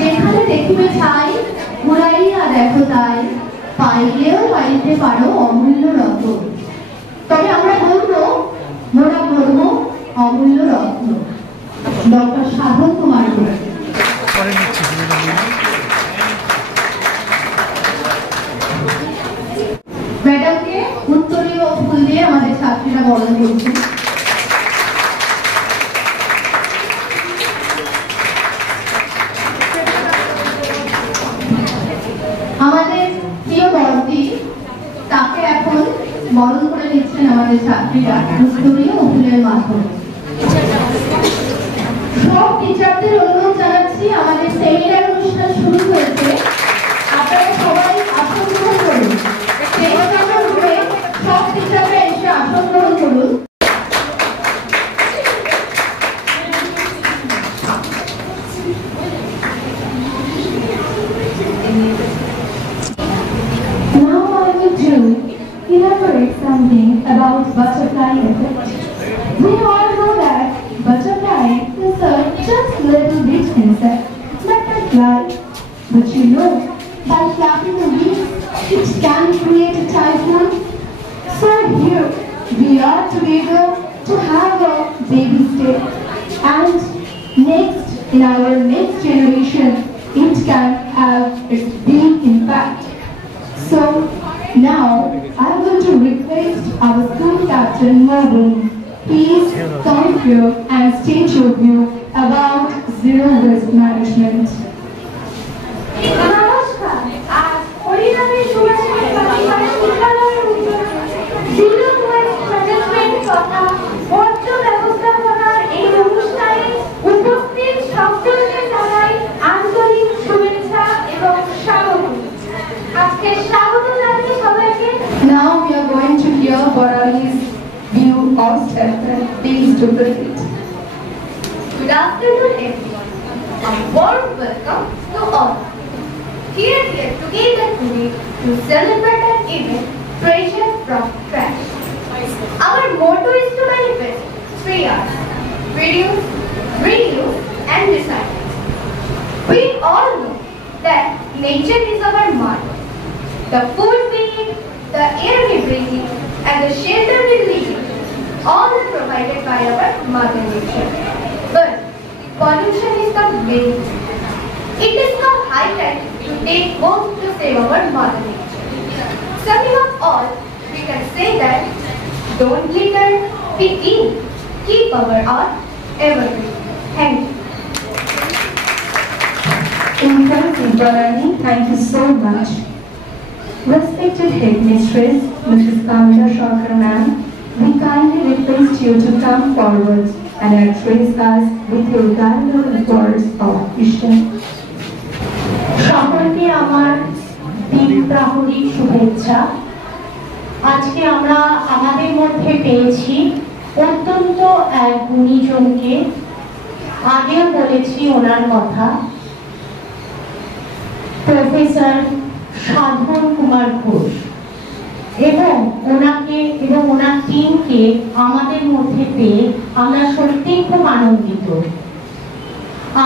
যেখানে দেখিবে ছাই ঘুরাইয়া দেখো তাই পাইলেও পাইতে পারো অমূল্য রত্ন। তবে আমরা বলবো মোরা বলবো অমূল্য রত্ন। ডক্টর সাধন কুমার ঘোষ। ম্যাডামকে উত্তরীয় ফুল দিয়ে আমাদের ছাত্রীরা বরণ করছে। আমাদের প্রিয় বড়দি তাকে এখন বরণ করে নিচ্ছেন আমাদের ছাত্রীরা উত্তরীয় ফুলের মাধ্যমে। সব টিচারদের অনুরোধ জানাচ্ছি, আমাদের সেমিনার অনুষ্ঠান শুরু হয়েছে, আপনারা সবাই আসন গ্রহণ করুন। সব টিচাররা এসে আসন গ্রহণ করুন। Now I will elaborate something about butterfly effect. We all know that butterfly is a just little bit insect, like a fly. But you know, by flapping the wings, it can create a typhoon. So here we are together to have a baby step, and next in our next generation, it can have its big impact. So now I want to request our school captain Marvin, please come here and state your view about zero waste management. Now we are going to hear Borali's view of STEM. Please do proceed. Good afternoon, everyone. A warm welcome to all. Here we are together today to celebrate an event, Treasure from Trash. Our motto is to manifest 3 R's: reduce, reuse, and recycle. We all know that nature is our mother. The food we eat, the air we breathe in, and the shelter we live in, all are provided by our mother nature. But pollution is the main thing. It is now high time to take hope to save our mother nature. Summing up all, we can say that don't litter, be clean, keep our earth evergreen. Thank you. Impressive, Barani. Thank you so much. Respected Headmistress, Mrs. Kamila Shakar ma'am, we kindly request you to come forward and address us with your valuable words of wisdom. সকলকে আমার দীপ্রাহরিক শুভেচ্ছা। আজকে আমরা আমাদের মধ্যে পেয়েছি অত্যন্ত এক গুণীজনকে। আগেও বলেছি ওনার কথা, প্রফেসর সাধন কুমার ঘোষ, এবং ওনাকে এবং ওনার টিমকে আমাদের মধ্যে পেয়ে আমরা সত্যিই খুব আনন্দিত।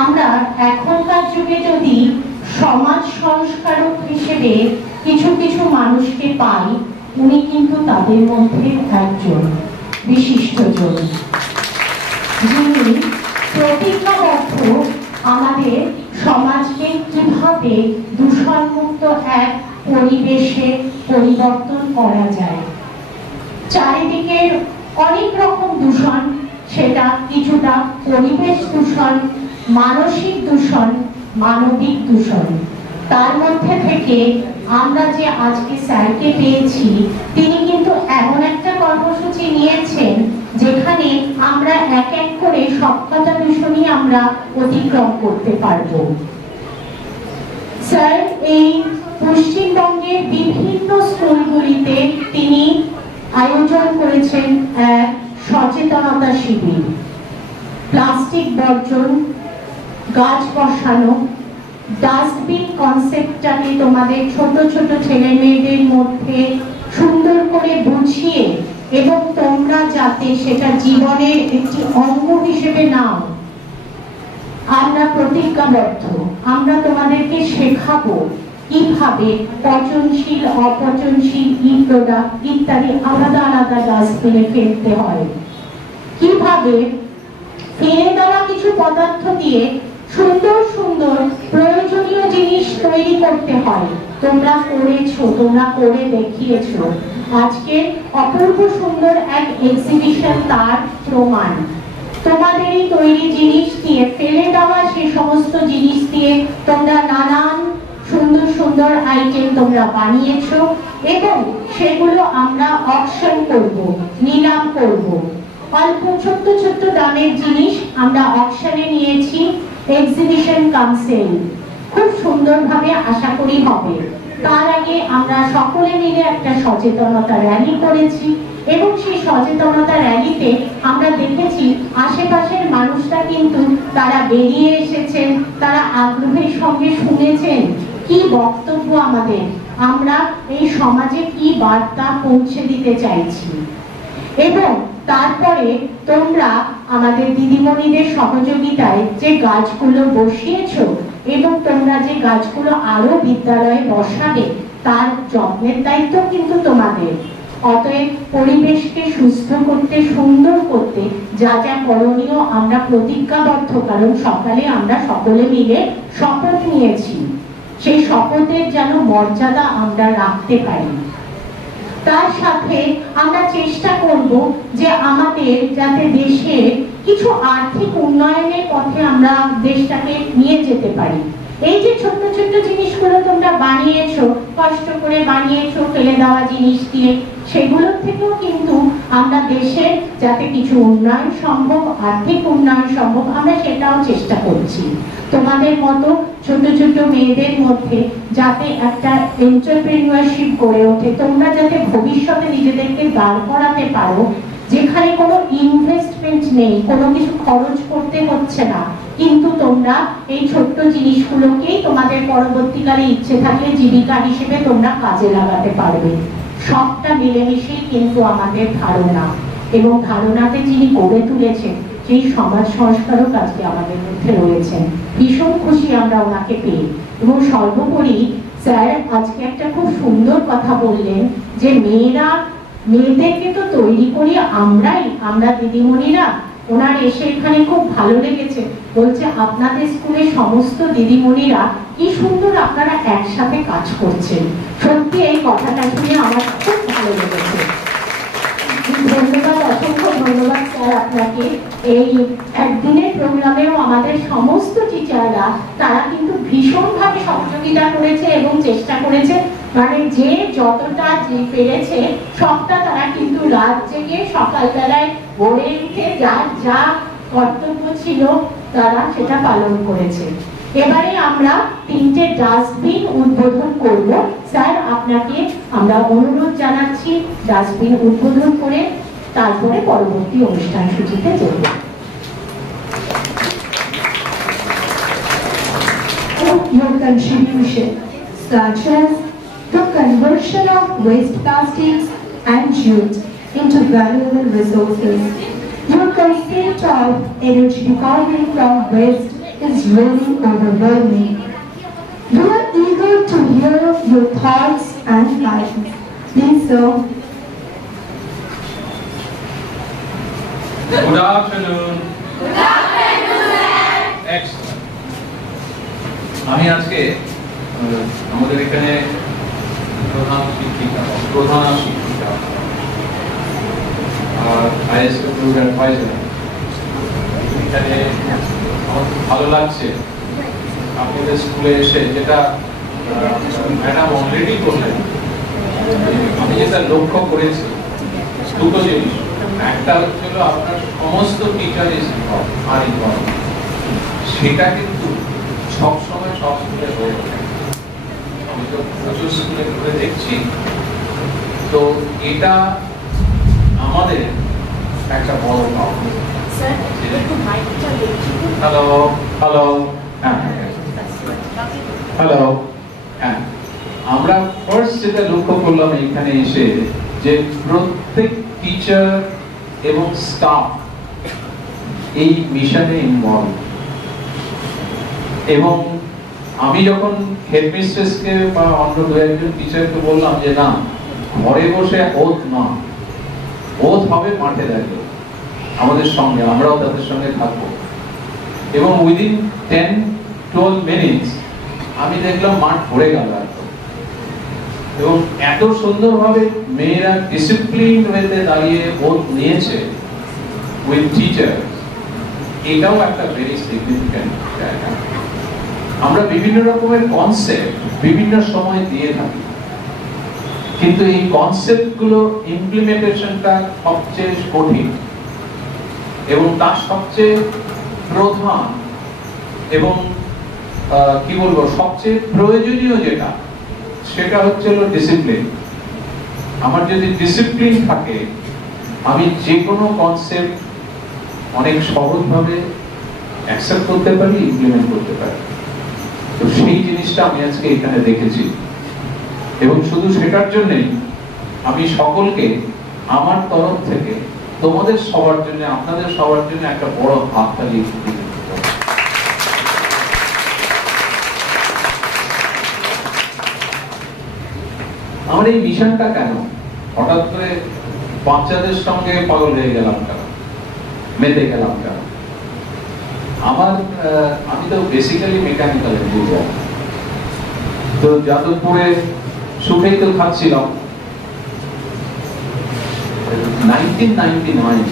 আমরা এখনকার যুগে যদি সমাজ সংস্কারক হিসেবে কিছু কিছু মানুষকে পাই, উনি কিন্তু তাদের মধ্যে একজন বিশিষ্টজন, যিনি প্রতিজ্ঞাবদ্ধ আমাদের সমাজকে কিভাবে দূষণমুক্ত এক পরিবেশে পরিবর্তন করা যায়। চারিদিকের অনেক রকম দূষণ, সেটা কিছুটা পরিবেশ দূষণ, মানসিক দূষণ, মানবিক দূষণ। তার মধ্যে থেকে আমরা যে আজকে স্যারকে পেয়েছি, তিনি কিন্তু এমন একটা কর্মসূচি নিয়েছেন যেখানে আমরা এক এক করে সবকটা দূষণই আমরা অতিক্রম করতে পারবো। স্যার এই পশ্চিমবঙ্গের বিভিন্ন স্কুলগুলিতে তিনি আয়োজন করেছেন এক সচেতনতা শিবির, প্লাস্টিক বর্জন, গাছ বসানো, ডাস্টবিন কনসেপ্টটাকে তোমাদের ছোট ছোট ছেলে মেয়েদের মধ্যে সুন্দর করে বুঝিয়ে এবং তোমরা যাতে সেটা জীবনের একটি অঙ্গ হিসেবে নাও। আমরা প্রতিজ্ঞাবদ্ধ, আমরা তোমাদেরকে শেখাবো কিভাবে পচনশীল, অপচনশীল প্রোডাক্ট ইত্যাদি আলাদা আলাদা ডাস্টবিনে ফেলতে হয়, কিভাবে ফেলে দেওয়া কিছু পদার্থ দিয়ে সুন্দর সুন্দর প্রয়োজনীয় জিনিস তৈরি করতে হয়। তোমরা করেছো, তোমরা করে দেখিয়েছো। আজকে অপূর্ব সুন্দর এক এক্সিবিশন তার প্রমাণ। তোমাদের এই তৈরি জিনিস দিয়ে, ফেলে দেওয়া সেই সমস্ত জিনিস দিয়ে তোমরা নানান সুন্দর সুন্দর আইটেম তোমরা বানিয়েছো এবং সেগুলো আমরা অকশন করব, নিলাম করব। অল্প ছোট্ট ছোট্ট দামের জিনিস আমরা অকশনে নিয়েছি। এক্সিবিশন কাউন্সিল খুব সুন্দরভাবে আশা করি হবে। তার আগে আমরা সকলে মিলে একটা সচেতনতা র্যালি করেছি এবং সেই সচেতনতা র্যালিতে আমরা দেখেছি আশেপাশের মানুষরা কিন্তু তারা বেরিয়ে এসেছেন, তারা আগ্রহের সঙ্গে শুনেছেন কি বক্তব্য আমাদের, আমরা এই সমাজে কি বার্তা পৌঁছে দিতে চাইছি। এবং তারপরে তোমরা আমাদের দিদিমণিদের সহযোগিতায় যে গাছগুলো বসিয়েছো এবং তোমরা যে গাছগুলো আরো বিদ্যালয়ে বসাবে তার যত্নের দায়িত্ব কিন্তু তোমাদের। অতএব পরিবেশকে সুস্থ করতে, সুন্দর করতে যা যা করণীয় আমরা প্রতিজ্ঞাবদ্ধ, কারণ সকালে আমরা সকলে মিলে শপথ নিয়েছি, সেই শপথের যেন মর্যাদা আমরা রাখতে পারি। তার সাথে আমরা চেষ্টা করব যে আমাদের যাতে দেশের কিছু আর্থিক উন্নয়নের পথে আমরা দেশটাকে নিয়ে যেতে পারি। এই যে ছোট্ট ছোট্ট জিনিসগুলো তোমরা বানিয়েছো, কষ্ট করে বানিয়েছো ফেলে দেওয়া জিনিস দিয়ে, সেগুলোর থেকেও কিন্তু আমরা দেশের যাতে কিছু উন্নয়ন সম্ভব, আর্থিক উন্নয়ন সম্ভব, আমরা সেটাও চেষ্টা করছি। তোমাদের মতো ছোট ছোট মেয়েদের মধ্যে যাতে একটা এন্টারপ্রেনিউরশিপ গড়ে ওঠে, তোমরা যাতে ভবিষ্যতে নিজেদেরকে দাঁড় করাতে পারো যেখানে কোনো ইনভেস্টমেন্ট নেই, কোনো কিছু খরচ করতে হচ্ছে না, কিন্তু তোমরা এই ছোট্ট জিনিসগুলোকেই তোমাদের পরবর্তীকালে ইচ্ছে থাকলে জীবিকা হিসেবে তোমরা কাজে লাগাতে পারবে। সবটা মিলেমিশেই কিন্তু আমাদের ধারণা, এবং ধারণাতে যিনি গড়ে তুলেছেন সেই সমাজ সংস্কারক আজকে আমাদের মধ্যে রয়েছেন। ভীষণ খুশি আমরা ওনাকে পেয়ে। এবং সর্বোপরি স্যার আজকে একটা খুব সুন্দর কথা বললেন যে মেয়েদেরকে তো তৈরি করি আমরাই, আমরা দিদিমণিরা। ওনার এসে এখানে খুব ভালো লেগেছে, বলছে আপনাদের স্কুলের সমস্ত দিদিমণিরা কি সুন্দর আপনারা একসাথে কাজ করছেন। সত্যি এই কথাটা শুনে আমার খুব ভালো লেগেছে। ধন্যবাদ, অসংখ্য ধন্যবাদ স্যার আপনাকে। এই একদিনের প্রোগ্রামেও আমাদের সমস্ত টিচাররা তারা কিন্তু ভীষণভাবে সহযোগিতা করেছে এবং চেষ্টা করেছে, মানে যে যতটা যে পেরেছে সবটা তারা কিন্তু রাত জেগে সকালবেলায় ভোরে উঠে যার যা কর্তব্য ছিল তারা সেটা পালন করেছে। এবারে আমরা 3টে ডাস্টবিন উদ্বোধন করব। স্যার আপনাকে আমরা অনুরোধ জানাচ্ছি ডাস্টবিন উদ্বোধন করে তারপরে পরবর্তী অনুষ্ঠান সূচিতে চলব। Your contribution, such as the conversion of waste plastics and jute into valuable resources. Your concept of energy recovery from waste is really overwhelming. We are eager to hear your thoughts and guidance. Please, sir. Good afternoon. Good afternoon. Excellent. আমি আজকে আমাদের এখানে প্রধান শিক্ষিকা আর ISF adviser, এখানে আমার খুব ভালো লাগছে আপনাদের স্কুলে এসে, যেটা ম্যাডাম অলরেডি বললেন। আমি যেটা লক্ষ্য করেছি দুটো জিনিস, একটা হচ্ছে আপনার সমস্ত টিচার আর ইনভলভ, সেটা কিন্তু সবসময় সব স্কুলে হয়ে ওঠে। আমি তো প্রচুর স্কুলে ঘুরে দেখছি, তো এটা আমাদের একটা বড় পাওয়া। হ্যালো হ্যালো হ্যালো হ্যাঁ, আমরা ফার্স্ট যেটা লক্ষ্য করলাম এখানে এসে যে প্রত্যেক টিচার এবং স্টাফ এই মিশনে ইনভলভ। এবং আমি যখন হেডমিস্ট্রেসকে বা অন্য দু একজন টিচারকে বললাম যে না, ঘরে বসে ওথ না, ওথ হবে মাঠে দাঁড়িয়ে আমাদের সঙ্গে, আমরাও তাদের সঙ্গে থাকবো। এবং উইদিন 10-12 মিনিটস আমি দেখলাম মাঠ ভরে গেল একদম। এবং এত সুন্দরভাবে মেয়েরা ডিসিপ্লিন ওয়েতে দাঁড়িয়ে ওথ নিয়েছে উইথ টিচার, এটাও একটা ভেরি সিগনিফিক্যান্ট জায়গা। আমরা বিভিন্ন রকমের কনসেপ্ট বিভিন্ন সময় দিয়ে থাকি, কিন্তু এই কনসেপ্ট গুলো ইমপ্লিমেন্টেশনটা সবচেয়ে কঠিন এবং তার সবচেয়ে প্রধান এবং কি বলবো সবচেয়ে প্রয়োজনীয় যেটা, সেটা হচ্ছে ডিসিপ্লিন। আমার যদি ডিসিপ্লিন থাকে, আমি যে কোনো কনসেপ্ট অনেক সহজভাবে অ্যাকসেপ্ট করতে পারি, ইমপ্লিমেন্ট করতে পারি। তো সেই জিনিসটা আমি আজকে এখানে দেখেছি এবং শুধু সেটার জন্যই আমি সকলকে আমার তরফ থেকে তোমাদের সবার জন্য, আপনাদের সবার জন্য একটা বড় হাততালি দিতে। আমার এই মিশনটা কেন, হঠাৎ করে বাচ্চাদের সঙ্গে পাগল হয়ে গেলাম কেন, মেতে গেলাম কেন? আমি তো বেসিক্যালি মেকানিক্যাল ইঞ্জিনিয়ার। তো যাদবপুরে সুখেই তো থাকছিলাম। 1999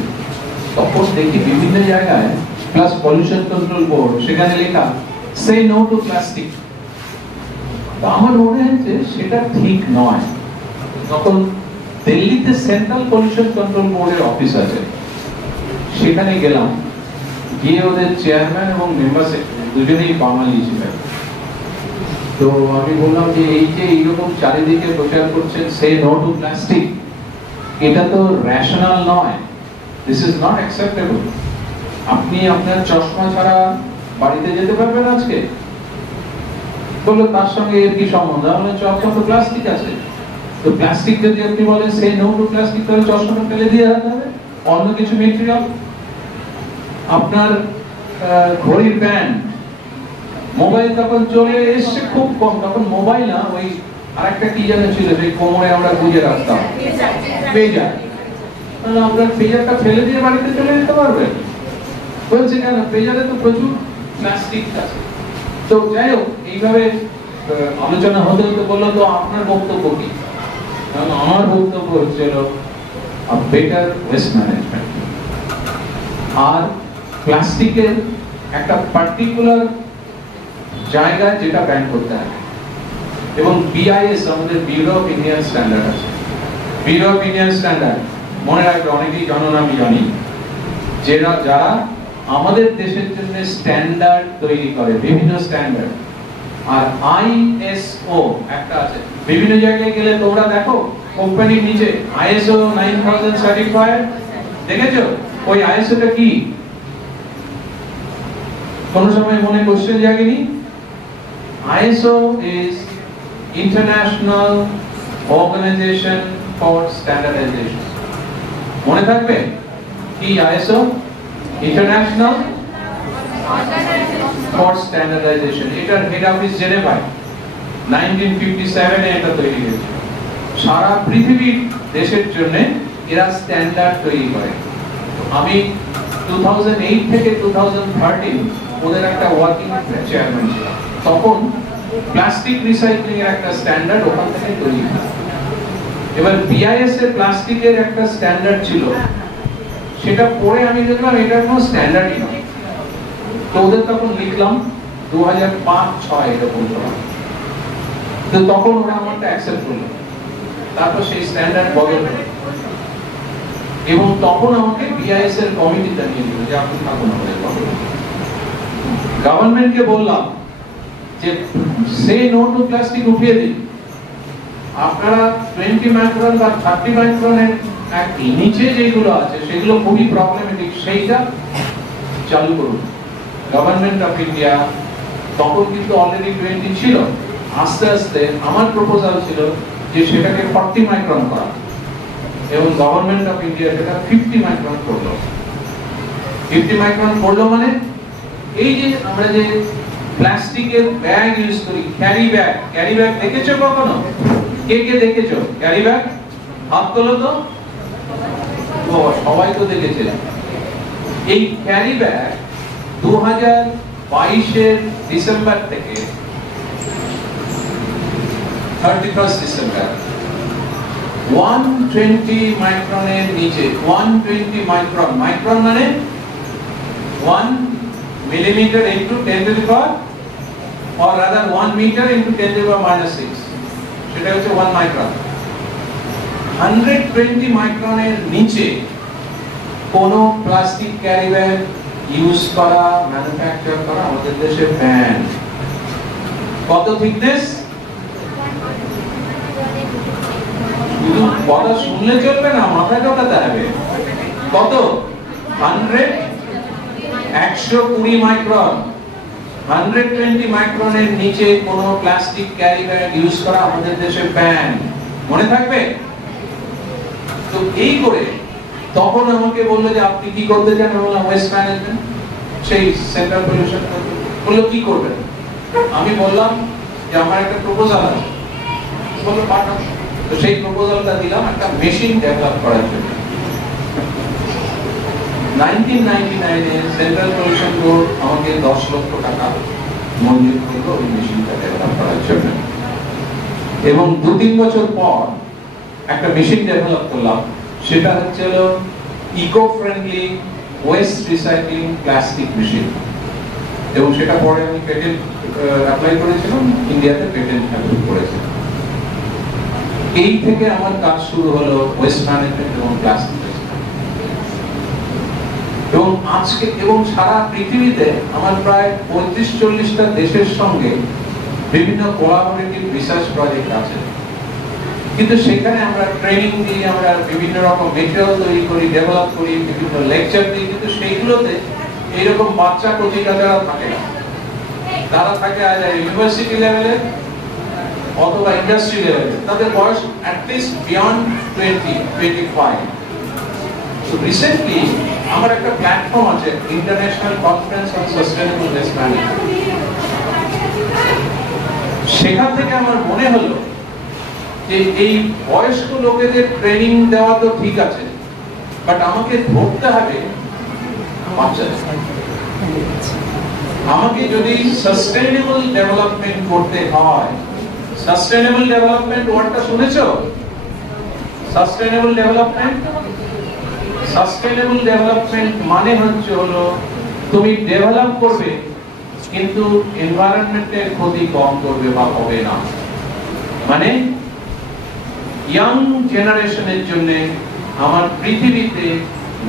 তখন দেখি বিভিন্ন জায়গায় প্লাস পলিউশন কন্ট্রোল বোর্ড, সেখানে লেখা সে নো টু প্লাস্টিক। তো আমার মনে হয়েছে সেটা ঠিক নয়। তখন দিল্লিতে সেন্ট্রাল পলিউশন কন্ট্রোল বোর্ডের অফিস আছে, সেখানে গেলাম, গিয়ে ওদের চেয়ারম্যান এবং মেম্বার সেক্রেটারি দুজনেই বাঙালি ছিলেন। তো আমি বললাম যে এই যে এইরকম চারিদিকে প্রচার করছেন সে নো টু প্লাস্টিক, এটা তো রেশনাল নয়, দিস ইজ নট অ্যাকসেপ্টেবল। আপনি আপনার চশমা ছাড়া বাড়িতে যেতে পারবেন আজকে? বললো তার সঙ্গে এর কি সম্বন্ধ? আমাদের চশমা তো প্লাস্টিক আছে। তো প্লাস্টিক যদি আপনি বলেন সে নো টু প্লাস্টিক, তাহলে চশমাটা ফেলে দিয়ে যেতে হবে, অন্য কিছু মেটেরিয়াল। আপনার ঘড়ির ব্যান্ড, মোবাইল তখন চলে এসছে খুব কম, তখন মোবাইল না, ওই আরেকটা কি যেন ছিল সেই কোমরে আমরা গুজে রাখতাম, পেজার। আপনার পেজারটা ফেলে দিয়ে বাড়িতে চলে যেতে পারবেন? বলছে কেন, পেজারে তো প্রচুর প্লাস্টিক আছে। তো যাই হোক, এইভাবে আলোচনা হতে হতে বললো তো আপনার বক্তব্য কি? আমার বক্তব্য হচ্ছিল বেটার ওয়েস্ট ম্যানেজমেন্ট আর প্লাস্টিকের একটা পার্টিকুলার জায়গা যেটা ব্যান করতে হবে। এবং বিআইএস, আমাদের ব্যুরো অফ ইন্ডিয়ান স্ট্যান্ডার্ড আছে, ব্যুরো অফ ইন্ডিয়ান স্ট্যান্ডার্ড মনে রাখবে, অনেকেই জানো না আমি জানি, যারা আমাদের দেশের জন্য স্ট্যান্ডার্ড তৈরি করে, বিভিন্ন স্ট্যান্ডার্ড। আর আইএসও একটা আছে, বিভিন্ন জায়গায় গেলে তোমরা দেখো কোম্পানির নিচে আইএসও 9000 সার্টিফাইড, দেখেছো? ওই আইএসওটা কি? কোন সময় মনে question জাগেনি? ISO is International Organization for Standardization। মনে থাকবে কি ISO? International for Standardization। এটার হেড অফিস জেনেভায়, 1957 এ এটা তৈরি হয়েছে। সারা পৃথিবীর দেশের জন্য এরা স্ট্যান্ডার্ড তৈরি করে। আমি 2008 থেকে 2013 ওদের একটা ওয়ার্কিং চেয়ারম্যান ছিলাম। তখন প্লাস্টিক রিসাইক্লিং এর একটা স্ট্যান্ডার্ড ওখান থেকে তৈরি হয়। এবার বিআইএস এর প্লাস্টিকের একটা স্ট্যান্ডার্ড ছিল, সেটা পরে আমি দেখলাম এটার কোনো স্ট্যান্ডার্ডই নয়। তো ওদের তখন লিখলাম 2005-06 এরকম সময়। তো তখন ওরা আমারটা অ্যাকসেপ্ট করলো, তারপর সেই স্ট্যান্ডার্ড বদল হলো এবং তখন আমাকে বিআইএস এর কমিটিতে নিয়ে দিল যে আপনি থাকুন আমাদের কমিটি। গভর্নমেন্টকে বললাম যে সে নো টু প্লাস্টিক উঠিয়ে দিন, আপনারা 20 মাইক্রন বা 30 মাইক্রনের নিচে যেগুলো আছে সেগুলো খুবই প্রবলেমেটিক, সেইটা চালু করুন। গভর্নমেন্ট অফ ইন্ডিয়া তখন কিন্তু অলরেডি 20 ছিল। আস্তে আস্তে আমার প্রপোজাল ছিল যে সেটাকে 40 মাইক্রন করা, এবং গভর্নমেন্ট অফ ইন্ডিয়া সেটা 50 মাইক্রন করলো। 50 মাইক্রন করলো মানে এই যে আমরা যে প্লাস্টিকের ব্যাগ ইউজ করি, ক্যারি ব্যাগ। ক্যারি ব্যাগ দেখেছো কখনো? কে কে দেখেছো ক্যারি ব্যাগ? হাত তোলো তো। সবাই তো দেখেছে। এই ক্যারি ব্যাগ 2022 ডিসেম্বর থেকে 31 ডিসেম্বর 120 মাইক্রনের নিচে, 120 মাইক্রন, মাইক্রন মানে 1 millimeter into 10 to the power, or rather 1 meter into 10 to the power minus 6, সেটা হচ্ছে 1 মাইক্রন। 120 মাইক্রনের নিচে কোন প্লাস্টিক ক্যারি ব্যাগ ইউজ করা, ম্যানুফ্যাকচার করা আমাদের দেশে ব্যান। কত থিকনেস? শুধু কথা শুনলে চলবে না, মাথায় ঢোকাতে হবে। কত? 120 মাইক্রন। 120 মাইক্রনের নিচে কোন প্লাস্টিক ক্যারি ব্যাগ ইউজ করা আমাদের দেশে ব্যান। মনে থাকবে তো? এই করে তখন আমাকে বললো যে আপনি কি করতে চান? আমি বললাম ওয়েস্ট ম্যানেজমেন্ট, সেই সেন্ট্রাল পলিউশন। বললো কি করবেন? আমি বললাম যে আমার একটা প্রপোজাল আছে। বললো পাঠান। তো সেই প্রপোজালটা দিলাম একটা মেশিন ডেভেলপ করার জন্য। 1999 এ সেন্ট্রাল পলিউশন বোর্ড আমাকে 10 লক্ষ টাকা মঞ্জুর করলো ওই মেশিনটা ডেভেলপ করার জন্য। এবং 2-3 বছর পর একটা মেশিন ডেভেলপ করলাম, সেটা হচ্ছে eco friendly waste recycling plastic machine. এবং সেটা পরে আমি পেটেন্ট অ্যাপ্লাই করেছিলাম, ইন্ডিয়াতে পেটেন্ট অ্যাপ্লাই করেছিলাম। এই থেকে আমার কাজ শুরু হলো ওয়েস্ট ম্যানেজমেন্ট এবং প্লাস্টিক। এবং আজকে এবং সারা পৃথিবীতে আমার প্রায় 35-40টা দেশের সঙ্গে বিভিন্ন কোলাবোরেটিভ রিসার্চ প্রজেক্ট আছে। কিন্তু সেখানে আমরা ট্রেনিং দিই, আমরা বিভিন্ন রকম মেটেরিয়াল তৈরি করি, ডেভেলপ করি, বিভিন্ন লেকচার দিই, কিন্তু সেইগুলোতে এইরকম বাচ্চা প্রতিকাররা থাকে না। তারা থাকে ইউনিভার্সিটি লেভেলে অথবা ইন্ডাস্ট্রি লেভেলে, তাদের বয়স অ্যাটলিস্ট বিয়ন্ড 20-25। তো রিসেন্টলি আমার একটা প্ল্যাটফর্ম আছে, international conference on sustainable waste management. সেখান থেকে আমার মনে হলো যে এই বয়স্ক লোকেদের ট্রেনিং দেওয়া তো ঠিক আছে, বাট আমাকে ধরতে হবে বাচ্চাদের। আমাকে যদি সাস্টেইনেবল ডেভেলপমেন্ট করতে হয়, সাস্টেইনেবল ডেভেলপমেন্ট ওয়ার্ডটা শুনেছো? সাস্টেইনেবল ডেভেলপমেন্ট, সাস্টেইনেবল ডেভেলপমেন্ট মানে হচ্ছে হলো তুমি ডেভেলপ করবে কিন্তু এনভায়রনমেন্টের ক্ষতি কম করবে বা হবে না। মানে ইয়াং জেনারেশনের জন্য আমার পৃথিবীতে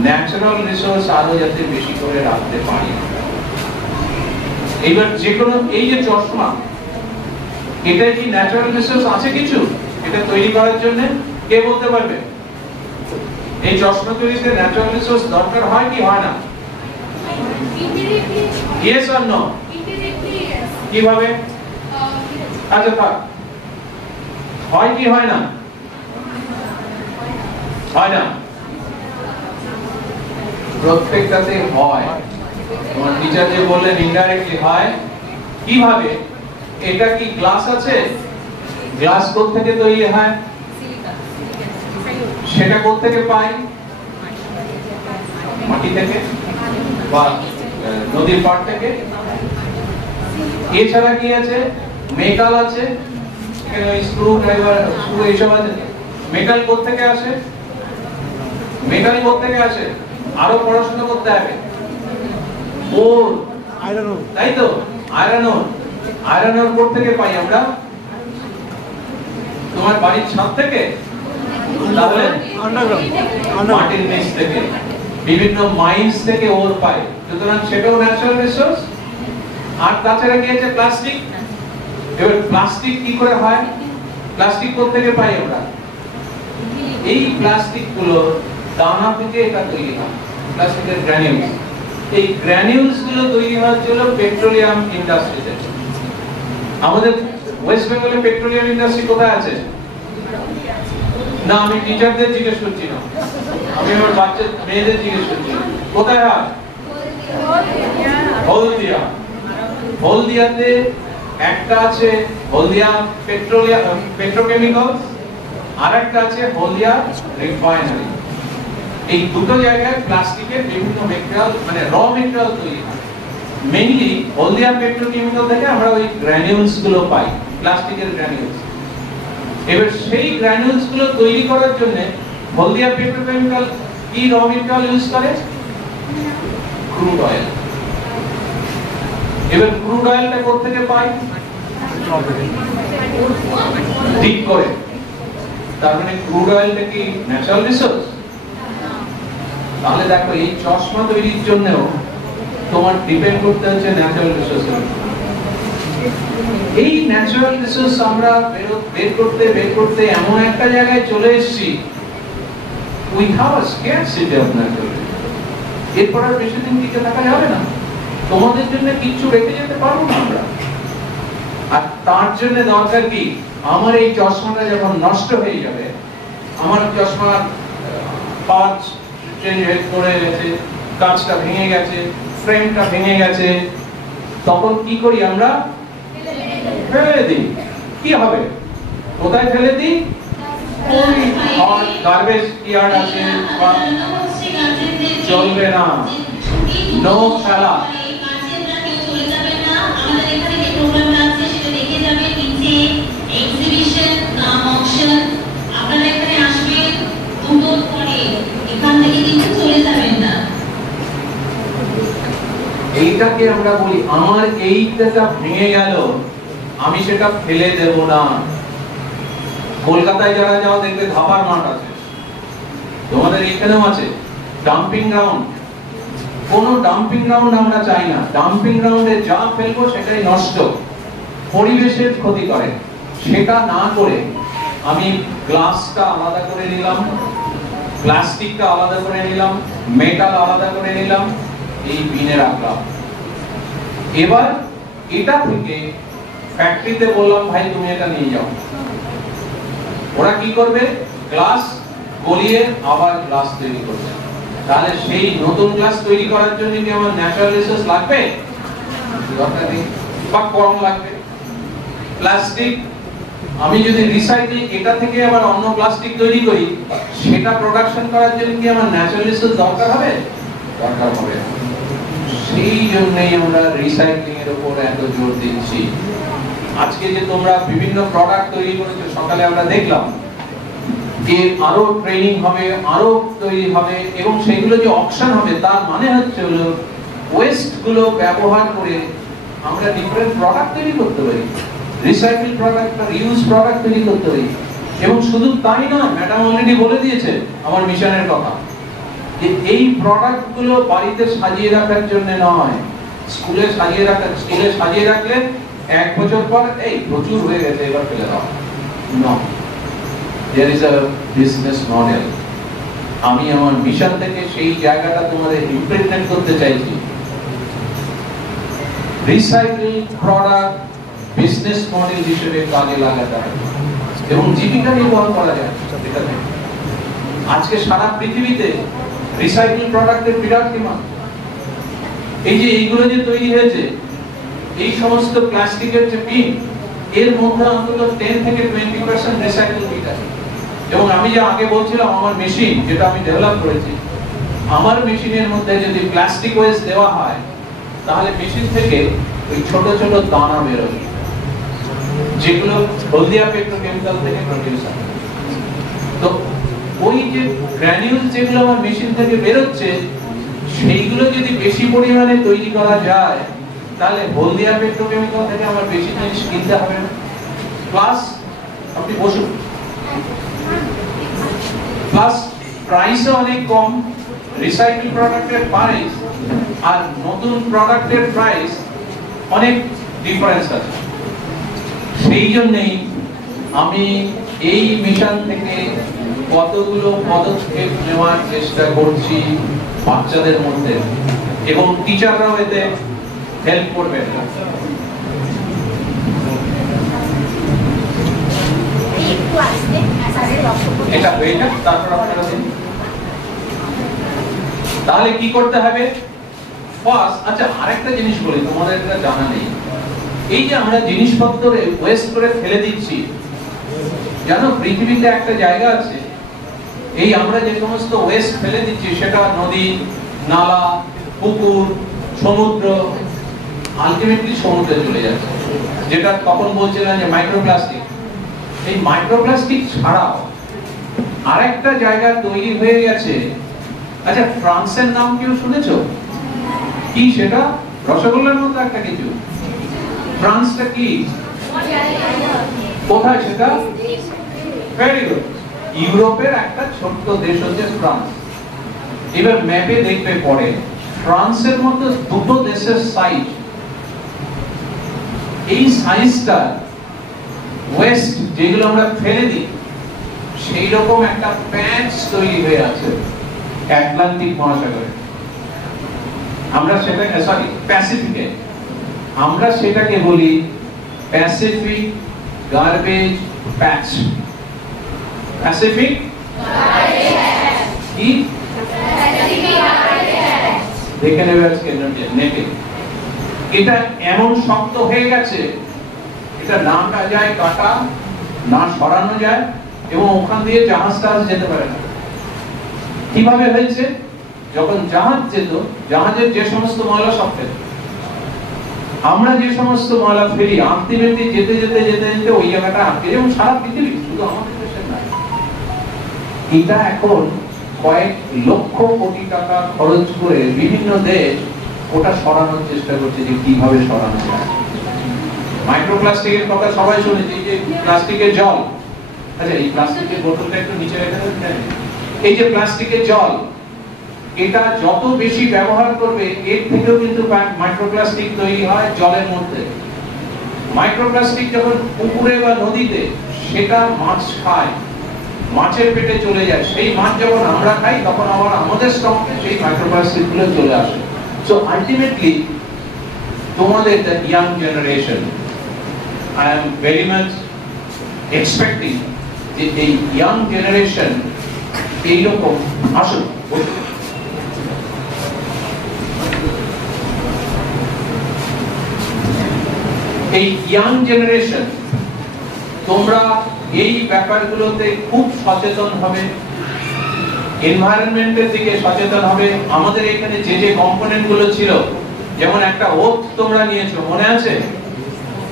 ন্যাচারাল রিসোর্স আরো যাতে বেশি করে রাখতে পারি। এইবার যে কোনো এই যে চশমা, এটা কি ন্যাচারাল রিসোর্স আছে কিছু এটা তৈরি করার জন্য? কে বলতে পারবে? এই চশমা তৈরিতে ন্যাচারাল রিসোর্স দরকার হয় কি হয় না? Yes or no? কিভাবে? আচ্ছা থাক, হয় কি হয় না? হয় না, প্রত্যেকটাতে হয়। তোমার টিচার যে বললেন ইনডাইরেক্টলি হয়। কিভাবে? এটা কি গ্লাস আছে? গ্লাস কোথা থেকে তৈরি হয়? সেটা কোথা থেকে পাই? মাটি থেকে বা নদীর পাড় থেকে। এছাড়া কি আছে? মেটাল আছে, স্ক্রু ড্রাইভার, স্ক্রু এইসব আছে। মেটাল কোথা থেকে আসে? মেটাল কোথা থেকে আসে? আরো পড়াশোনা করতে হবে। ওর আয়রন ওর, তাই তো? আয়রন ওর, আয়রন ওর কোথা থেকে পাই আমরা? তোমার বাড়ির ছাদ থেকে? তাহলে মাটির নিচ থেকে, বিভিন্ন মাইন্স থেকে ওর পাই। সুতরাং সেটাও ন্যাচারাল রিসোর্স। আর তাছাড়া কি আছে? প্লাস্টিক। এবার প্লাস্টিক কি করে হয়? প্লাস্টিক কোথা থেকে পাই আমরা? এই প্লাস্টিক গুলো দানা থেকে এটা তৈরি হয়, প্লাস্টিকের গ্রানিউলস। এই গ্রানিউলস গুলো তৈরি হওয়ার জন্য পেট্রোলিয়াম ইন্ডাস্ট্রিতে। আমাদের ওয়েস্ট বেঙ্গলে পেট্রোলিয়াম ইন্ডাস্ট্রি কোথায় আছে? না, আমি টিচারদের জিজ্ঞেস করছি না, আমি আমার বাচ্চা মেয়েদের জিজ্ঞেস করছি। কোথায় হয়? হলদিয়া। হলদিয়াতে একটা আছে হলদিয়া পেট্রোকেমিক্যালস, আর একটা আছে হলদিয়া রিফাইনারি। এই দুটো জায়গায় প্লাস্টিকের বিভিন্ন মেটেরিয়াল মানে র মেটেরিয়াল তৈরি হয়। মেইনলি হলদিয়া পেট্রোকেমিক্যাল থেকে আমরা ওই গ্র্যানিউলস গুলো পাই, প্লাস্টিকের গ্র্যানিউলস। এবার সেই গ্র্যানিউলস গুলো তৈরি করার জন্য হলদিয়া পেট্রোকেমিক্যাল কি র মেটেরিয়াল ইউজ করে? Crude oil. এবার ক্রুড অয়েলটা কোথা থেকে পাই? ঠিক করে। তার মানে ক্রুড অয়েলটা কি ন্যাচারাল রিসোর্স? তাহলে দেখো এই চশমা তৈরির জন্যও তোমার ডিপেন্ড করতে হচ্ছে ন্যাচারাল রিসোর্সের। এই ন্যাচারাল রিসোর্স আমরা বের করতে এমন একটা জায়গায় চলে এসেছি, we have a scarcity of natural resource. এরপর আর বেশি দিন টিকে থাকা যাবে না, তোমাদের জন্য কিছু রেখে যেতে পারবো না আমরা। আর তার জন্য দরকার কি? আমার এই চশমাটা যখন নষ্ট হয়ে যাবে, আমার চশমার পার্টস চেঞ্জ করে গেছে, কাঁচটা ভেঙে গেছে, ফ্রেমটা ভেঙে গেছে, তখন কি করি আমরা? ফেলে দিই। কি হবে? কোথায় ফেলে দিই? ওই গার্বেজ ইয়ার্ড আছে, চলবে না, নো ফেলা। এইটাকে আমরা বলি আমার এইটা ভেঙে গেল, আমি সেটা ফেলে দেব না। কলকাতায় যারা যাও দেখবে ধাপার মাঠ আছে, তোমাদের এখানেও আছে ডাম্পিং গ্রাউন্ড। কোন ডাম্পিং গ্রাউন্ড আমরা চাই না। ডাম্পিং গ্রাউন্ডে যা ফেলবো সেটাই নষ্ট, পরিবেশের ক্ষতি করে। সেটা না করে আমি গ্লাসটা আলাদা করে নিলাম, প্লাস্টিকটা আলাদা করে নিলাম, মেটাল আলাদা করে নিলাম, এই বিনে রাখলাম। এবার এটা থেকে ফ্যাক্টরিতে বললাম ভাই তুমি এটা নিয়ে যাও। ওরা কি করবে? গ্লাস গলিয়ে আবার গ্লাস তৈরি করবে। তাহলে সেই নতুন গ্লাস তৈরি করার জন্য কি আমার ন্যাচারাল রিসোর্স লাগবে? দরকার নেই, বা কম লাগবে। প্লাস্টিক আমি যদি রিসাইকেল এটা থেকে আবার অন্য প্লাস্টিক তৈরি করি, সেটা প্রোডাকশন করার জন্য কি আমার ন্যাচারাল রিসোর্স দরকার হবে? দরকার হবে। সেই জন্যই আমরা রিসাইক্লিং এর উপর এত জোর দিচ্ছি। আজকে যে তোমরা বিভিন্ন প্রোডাক্ট তৈরি করেছো, সকালে আমরা দেখলাম যে আরো ট্রেনিং হবে, আরো তৈরি হবে, এবং সেগুলো যে অকশন হবে তার মানে হচ্ছে হলো ওয়েস্ট গুলো ব্যবহার করে আমরা ডিফারেন্ট প্রোডাক্ট তৈরি করতে পারি, রিসাইকেল প্রোডাক্ট বা রিউজ প্রোডাক্ট তৈরি করতে পারি। এবং শুধু তাই নয়, ম্যাডাম অলরেডি বলে দিয়েছে আমার মিশনের কথা, যে এই প্রোডাক্ট গুলো বাড়িতে সাজিয়ে রাখার জন্য নয়, স্কুলে সাজিয়ে রাখলে এক বছর পর এই প্রচুর হয়ে গেছে এবার ফেলে দাও। No, there is a business model. আমি আমার মিশন থেকে সেই জায়গাটা তোমাদের ইমপ্লিমেন্ট করতে চাইছি। রিসাইকেল প্রোডাক্ট বিজনেস মডেল হিসেবে কাজে লাগাতে হবে এবং জীবিকা নির্বাহ করা যায়। আজকে সারা পৃথিবীতে রিসাইকেল প্রোডাক্টের বিরাট ডিমান্ড। এই যে এইগুলো যে তৈরি হয়েছে, এই সমস্ত প্লাস্টিকের যে বিন, এর মধ্যে অন্তত 10 থেকে 20% রিসাইকেল বিন আছে। এবং আমি যে আগে বলছিলাম আমার মেশিন যেটা আমি ডেভেলপ করেছি, আমার মেশিনের মধ্যে যদি প্লাস্টিক ওয়েস্ট দেওয়া হয়, তাহলে মেশিন থেকে ওই ছোট ছোট দানা বেরোবে, যেগুলো হলদিয়া পেট্রোকেমিক্যাল থেকে প্রডিউস হয়। তো ওই যে গ্র্যানিউলস যেগুলো আমার মেশিন থেকে বেরোচ্ছে, সেইগুলো যদি বেশি পরিমাণে তৈরি করা যায়, তাহলে হলদিয়া পেট্রোকেমিক্যাল থেকে আমার বেশি জিনিস কিনতে হবে না। প্লাস আপনি বসুন, প্লাস প্রাইসও অনেক কম। রিসাইকেল প্রোডাক্টের প্রাইস আর নতুন প্রোডাক্টের প্রাইস অনেক ডিফারেন্স আছে। সেই জন্যই আমি এই মিশন থেকে কতগুলো পদক্ষেপ নেওয়ার চেষ্টা করছি বাচ্চাদের মধ্যে, এবং টিচাররাও এতে হেল্প করবেন। এটা হয়ে যাক, তারপর আপনারা দিন। তাহলে কি করতে হবে? ফার্স্ট, আচ্ছা আরেকটা জিনিস বলি, তোমাদের এটা জানা নেই। এই যে আমরা জিনিসপত্র ওয়েস্ট করে ফেলে দিচ্ছি, জানো পৃথিবীতে একটা জায়গা আছে এই আমরা যে সমস্ত ওয়েস্ট ফেলে দিচ্ছি সেটা নদী, নালা, পুকুর, সমুদ্র, আলটিমেটলি সমুদ্রে চলে যাচ্ছে, যেটা তখন বলছিলাম যে মাইক্রোপ্লাস্টিক। এই মাইক্রোপ্লাস্টিক ছাড়াও আরেকটা জায়গা তৈরি হয়ে গেছে। আচ্ছা, ফ্রান্সের নাম কেউ শুনেছো? কি সেটা? রসগোল্লার মতো একটা কিছু। ফ্রান্সটা কি? কোথায় সেটা? ভেরি গুড, ইউরোপের একটা ছোট্ট দেশ হচ্ছে ফ্রান্স। এবার ম্যাপে দেখবে পরে ফ্রান্সের মধ্যে দুটো দেশের সাইজ, এই সাইজটা ওয়েস্ট যেগুলো আমরা ফেলে দিই সেই রকম একটা প্যাচ তৈরি হয়ে আছে আটলান্টিক মহাসাগরে। আমরা সেটাকে সরি প্যাসিফিকে, আমরা সেটাকে বলি প্যাসিফিক গার্বেজ প্যাচ। প্যাসিফিক কি দেখে নেবে আজকে নেটে। এটা এমন শক্ত হয়ে গেছে, এটা না যায় কাটা, না সরানো যায়, এবং ওখান দিয়ে জাহাজ যেতে পারে না। কিভাবে হয়েছে? যখন জাহাজ যেত, জাহাজের যে সমস্ত ময়লা সব ফেলত, আমরা যে সমস্ত ময়লা ফেলি আলটিমেটলি যেতে যেতে যেতে যেতে ওই জায়গাটা আটকে, এবং সারা পৃথিবী, শুধু আমাদের দেশে নয়। এটা এখন কয়েক লক্ষ কোটি টাকা খরচ করে বিভিন্ন দেশ ওটা সরানোর চেষ্টা করছে যে কিভাবে সরানো যায়। মাইক্রোপ্লাস্টিকের কথা সবাই শুনেছে, যে প্লাস্টিকের জল। আচ্ছা, এই প্লাস্টিকের বোতলটা একটু নিচে রেখে দেন। এই যে প্লাস্টিকের জল, এটা যত বেশি ব্যবহার করবে এর থেকেও কিন্তু মাইক্রোপ্লাস্টিক তৈরি হয় জলের মধ্যে। মাইক্রোপ্লাস্টিক যখন পুকুরে বা নদীতে, সেটা মাছ খায়, মাছের পেটে চলে যায়, সেই মাছ যখন আমরা খাই তখন আবার আমাদের স্টকে সেই মাইক্রোপ্লাস্টিক গুলো চলে আসে। সো আলটিমেটলি তোমাদের the young generation, I am very much expecting যে এই ইয়াং জেনারেশন এইরকম আসুন। এই ইয়াং জেনারেশন তোমরা এই ব্যাপারগুলোতে খুব সচেতন হবে, এনভায়রনমেন্টের দিকে সচেতন হবে। আমাদের এখানে যে যে কম্পোনেন্ট গুলো ছিল, যেমন একটা ওথ তোমরা নিয়েছো, মনে আছে?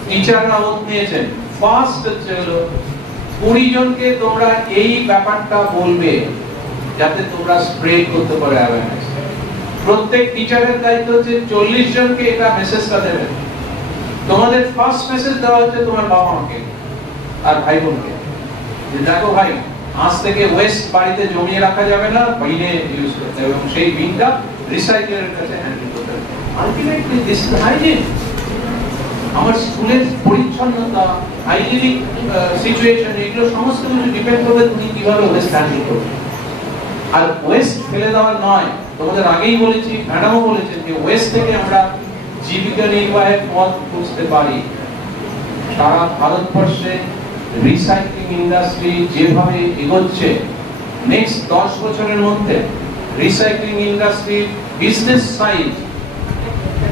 টিচাররা ওথ নিয়েছেন। ফার্স্ট হচ্ছে হলো 20 জনকে তোমরা এই ব্যাপারটা বলবে যাতে তোমরা স্প্রেড করতে পারো অ্যাওয়ারনেস। প্রত্যেক টিচারের দায়িত্ব হচ্ছে 40 জনকে এটা মেসেজটা দেবে। তোমাদের ফার্স্ট মেসেজ দেওয়া হচ্ছে তোমার বাবা মাকে আর ভাই বোনকে, যে দেখো ভাই, আজ থেকে ওয়েস্ট বাড়িতে জমিয়ে রাখা যাবে না, বাইরে ইউজ করতে হবে, এবং সেই বিনটা রিসাইকেলের কাছে হ্যান্ডেল করতে হবে। Ultimately this is hygiene. আমার স্কুলের পরিচ্ছন্নতা, হাইজিনিক সিচুয়েশন, এগুলো সমস্ত কিছু ডিপেন্ড করবে তুমি কিভাবে ওয়েস্ট হ্যান্ডেল করবে। আর ওয়েস্ট ফেলে দেওয়া নয়, তোমাদের আগেই বলেছি, ম্যাডামও বলেছেন যে ওয়েস্ট থেকে আমরা জীবিকা নির্বাহের পথ খুঁজতে পারি। সারা ভারতবর্ষে রিসাইক্লিং ইন্ডাস্ট্রি যেভাবে এগোচ্ছে, নেক্সট 10 বছরের মধ্যে রিসাইক্লিং ইন্ডাস্ট্রি বিজনেস সাইজ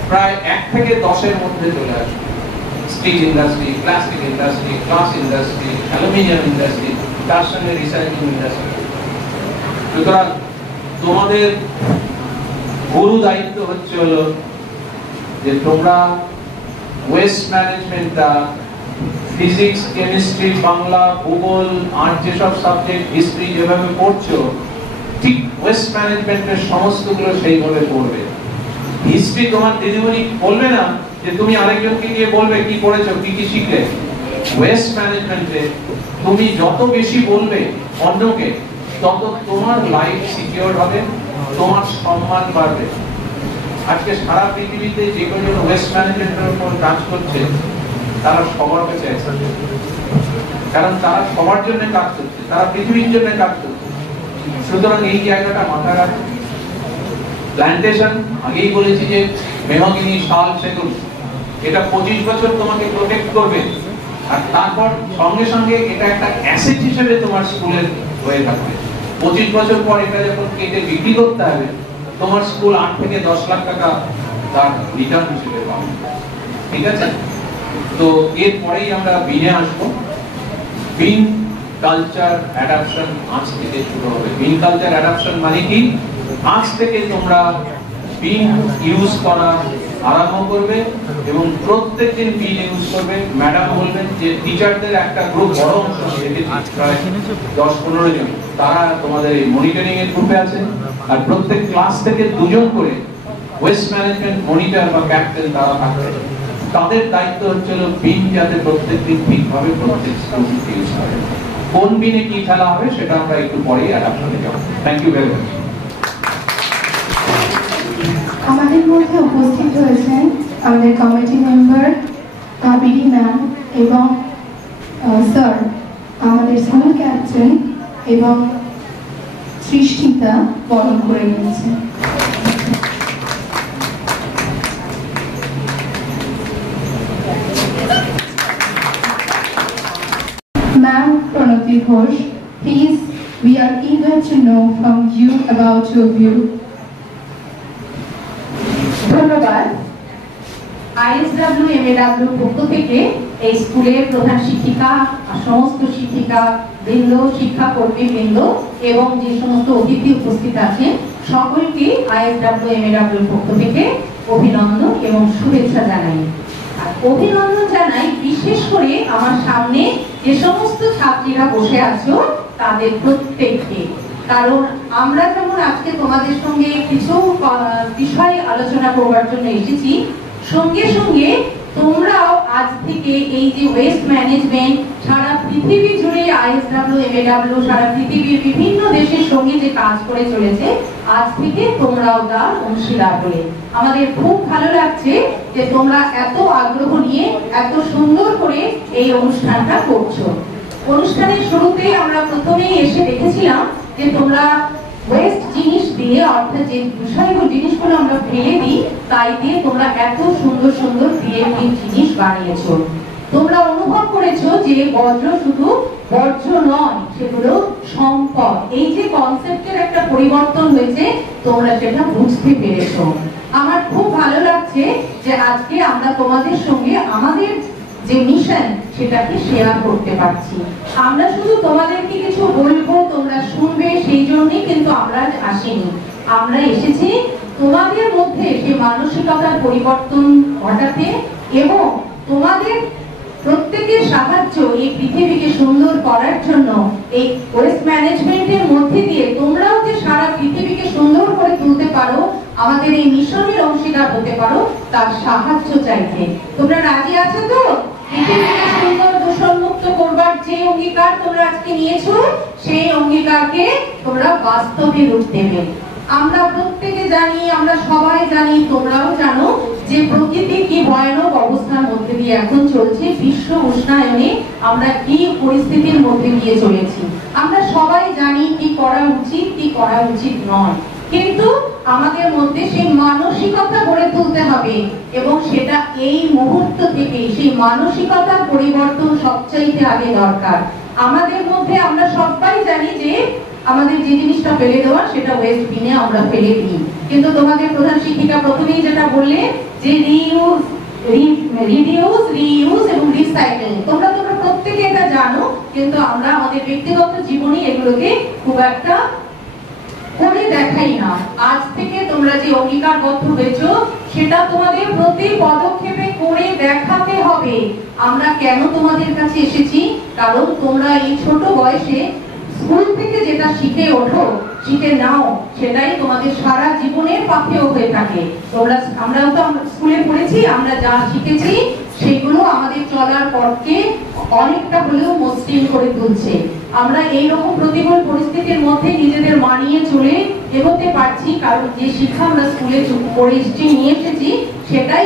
প্রায় 1 থেকে 10-এর মধ্যে চলে আসবে। Still industry, plastic industry, glass industry, aluminium industry, তার সঙ্গে রিসাইক্লিং ইন্ডাস্ট্রি। সুতরাং তোমাদের গুরু দায়িত্ব হচ্ছে হলো যে তোমরা ওয়েস্ট ম্যানেজমেন্টটা ফিজিক্স, কেমিস্ট্রি, বাংলা, ভূগোল আর যেসব সাবজেক্ট, হিস্ট্রি যেভাবে পড়ছো, ঠিক ওয়েস্ট ম্যানেজমেন্টের সমস্তগুলো সেইভাবে পড়বে। হিস্ট্রি তোমার দিদিমণি বলবে না যে তুমি আরেকজনকে গিয়ে বলবে কি পড়েছো, কি কি শিখলে। ওয়েস্ট ম্যানেজমেন্টে তুমি যত বেশি বলবে অন্যকে, তত তোমার লাইফ সিকিউর হবে, তোমার সম্মান বাড়বে। আজকে সারা পৃথিবীতে যে কোনো ওয়েস্ট ম্যানেজমেন্টের উপর কাজ করছে, তারা সবার কাছে এক্সাইটেড, কারণ তারা সবার জন্য কাজ করছে, তারা পৃথিবীর জন্য কাজ করছে। সুতরাং এই জায়গাটা মাথায় রাখো। প্ল্যান্টেশন, আগেই বলেছি যে মেহগিনি, শাল, সেগুন, এটা 25 বছর তোমাকে প্রোটেক্ট করবে, আর তারপর সঙ্গে সঙ্গে এটা একটা অ্যাসেট হিসেবে তোমার স্কুলের হয়ে থাকবে। 25 বছর পর এটা যখন কেটে বিক্রি করতে হবে, তোমার স্কুল 8 থেকে 10 লাখ টাকা তার রিটার্ন হিসেবে পাবে। ঠিক আছে? তো এরপরেই আমরা বিনে আসবো। বিন কালচার অ্যাডাপশন আজ থেকে শুরু হবে। বিন কালচার অ্যাডাপশন মানে কি, আজ থেকে তোমরা বিন ইউজ করা আরম্ভ করবে এবং প্রত্যেক দিন বিন ইউজ করবে। ম্যাডাম বলবেন যে টিচারদের একটা গ্রুপ, বড় অংশ প্রায় 10-15 জন, তারা তোমাদের এই মনিটরিং এর গ্রুপে আছে। আর প্রত্যেক ক্লাস থেকে 2 জন করে ওয়েস্ট ম্যানেজমেন্ট মনিটর বা ক্যাপ্টেন তারা থাকবে। তাদের দায়িত্ব হচ্ছে বিন যাতে প্রত্যেকদিন ঠিকভাবে প্রত্যেক স্টুডেন্ট ইউজ করে। কোন বিনে কি খেলা হবে সেটা আমরা একটু পরেই অ্যাডাপশনে যাব। Thank you very much. আমাদের মধ্যে উপস্থিত হয়েছেন আমাদের কমিটি মেম্বার কাবেরী ম্যাম এবং স্যার, আমাদের স্কুল ক্যাপ্টেন এবং সৃষ্টিতা বরণ করে নিয়েছেন। Ma'am Pranati Ghosh, please, we are eager to know from you about your view. ধন্যবাদ। ISWMAW পক্ষ থেকে এই স্কুলের প্রধান শিক্ষিকা, সমস্ত শিক্ষিকা বৃন্দ, শিক্ষাকর্মী বৃন্দ এবং যে সমস্ত অতিথি উপস্থিত আছেন সকলকে ISWMAW পক্ষ থেকে অভিনন্দন এবং শুভেচ্ছা জানাই। আর অভিনন্দন জানাই বিশেষ করে আমার সামনে যে সমস্ত ছাত্রীরা বসে আছো তাদের প্রত্যেককে। কারণ আমরা যেমন আজকে তোমাদের সঙ্গে কিছু বিষয় আলোচনা করবার জন্য এসেছি, সঙ্গে সঙ্গে তোমরাও আজ থেকে এই যে ওয়েস্ট ম্যানেজমেন্ট সারা পৃথিবী জুড়ে ISWMAW সারা পৃথিবীর বিভিন্ন দেশের সঙ্গে যে কাজ করে চলেছে, আজ থেকে তোমরাও তার অংশীদার হয়ে আমাদের খুব ভালো লাগছে যে তোমরা এত আগ্রহ নিয়ে এত সুন্দর করে এই অনুষ্ঠানটা করছো। অনুষ্ঠানের শুরুতে আমরা প্রথমেই এসে দেখেছিলাম যে তোমরা ওয়েস্ট জিনিস দিয়ে, অর্থাৎ যে বিষয়গুলো জিনিসগুলো আমরা ফেলে দিই তাই দিয়ে তোমরা এত সুন্দর সুন্দর ক্রিয়েটিভ জিনিস বানিয়েছো। তোমরা অনুভব করেছো যে বজ্র শুধু বর্জ্য নয়, সেগুলো সম্পদ। এই যে কনসেপ্টের একটা পরিবর্তন হয়েছে তোমরা সেটা বুঝতে পেরেছো। আমার খুব ভালো লাগছে যে আজকে আমরা তোমাদের সঙ্গে আমাদের যে মিশন সেটাকে শেয়ার করতে পারছি। আমরা শুধু তোমাদেরকে কিছু বলবো, তোমরা শুনবে সেই জন্যই কিন্তু আমরা আসিনি। আমরা এসেছি তোমাদের মধ্যে সেই মানসিকতার পরিবর্তন ঘটাতে এবং তোমাদের প্রত্যেকের সাহায্য এই পৃথিবীকে সুন্দর করার জন্য এই ওয়েস্ট ম্যানেজমেন্টের মধ্যে দিয়ে তোমরাও যে সারা পৃথিবীকে সুন্দর করে তুলতে পারো, আমাদের এই মিশনের অংশীদার হতে পারো, তার সাহায্য চাইতে। তোমরা রাজি আছো তো? পৃথিবীকে সুন্দর দূষণমুক্ত করবার যে অঙ্গীকার তোমরা আজকে নিয়েছো, সেই অঙ্গীকারকে তোমরা বাস্তবে রূপ দেবে। আমরা প্রত্যেকে জানি, আমরা সবাই জানি, তোমরাও জানো যে প্রকৃতি কি ভয়ানক অবস্থার মধ্যে দিয়ে এখন চলছে। বিশ্ব উষ্ণায়নে আমরা কি পরিস্থিতির মধ্যে দিয়ে চলেছি, আমরা সবাই জানি কি করা উচিত কি করা উচিত নয়। কিন্তু আমাদের মধ্যে সেই মানসিকতা গড়ে তুলতে হবে এবং সেটা এই মুহূর্ত থেকে সেই মানসিকতার পরিবর্তন সবচাইতে আগে দরকার। আমাদের মধ্যে আমরা সবাই জানি যে আমাদের যে জিনিসটা ফেলে দেওয়া সেটা ওয়েস্ট বিনে আমরা ফেলে দিই, কিন্তু তোমাদের প্রধান শিক্ষিকা প্রথমেই যেটা বললে যে রিইউজ, রিডিউস, রিইউজ এবং রিসাইকেল, তোমরা প্রত্যেকে এটা জানো, কিন্তু আমরা আমাদের ব্যক্তিগত জীবনে এগুলোকে খুব একটা করে দেখাই না। আজ থেকে তোমরা যে অঙ্গীকারবদ্ধ হয়েছো সেটা তোমাদের প্রতি পদক্ষেপে করে দেখাতে হবে। আমরা কেন তোমাদের কাছে এসেছি? কারণ তোমরা এই ছোট বয়সে স্কুল থেকে যেটা শিখে ওঠো, শিখে নাও, সেটাই তোমাদের সারা জীবনের পাথেয় হয়ে থাকে। আমরাও তো স্কুলে পড়েছি, আমরা যা শিখেছি সেগুলো আমাদের চলার পথকে অনেকটা হলেও মসৃণ করে তুলছে। আমরা এইরকম প্রতিকূল পরিস্থিতির মধ্যে নিজেদের মানিয়ে চলে এগোতে পারছি, কারণ যে শিক্ষা আমরা স্কুলে পড়েছি নিয়ে এসেছি সেটাই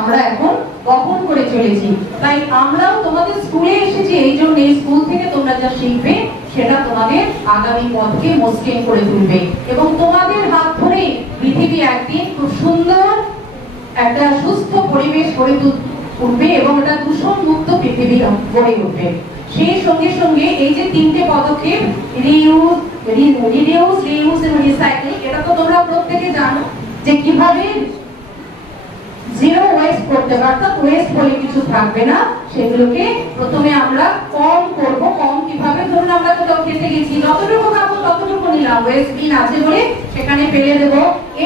আমরা এখন বহন করে চলেছি। তাই আমরাও তোমাদের স্কুলে এসেছি এই জন্য, এই স্কুল থেকে তোমরা যা শিখবে সেটা তোমাদের আগামী পথকে মসৃণ করে তুলবে এবং তোমাদের হাত ধরে পৃথিবী একদিন খুব সুন্দর একটা সুস্থ পরিবেশ গড়ে উঠবে এবং এটা দূষণ মুক্ত পৃথিবী গড়ে উঠবে। সেই সঙ্গে সঙ্গে এই যে তিনটে পদক্ষেপ, রিইউজ, রিডিউস, রিইউজ এবং রিসাইকেল, এটা তো তোমরা প্রত্যেকে জানো যে কিভাবে জিরো ওয়েস্ট করতে হবে, অর্থাৎ ওয়েস্ট বলে কিছু থাকবে না। সেগুলোকে প্রথমে আমরা কম করব। কম কিভাবে? ধরুন আমরা কোথাও খেতে গেছি, যতটুকু খাবো ততটুকু নিলাম, ওয়েস্ট বিন আছে বলে সেখানে ফেলে দেব,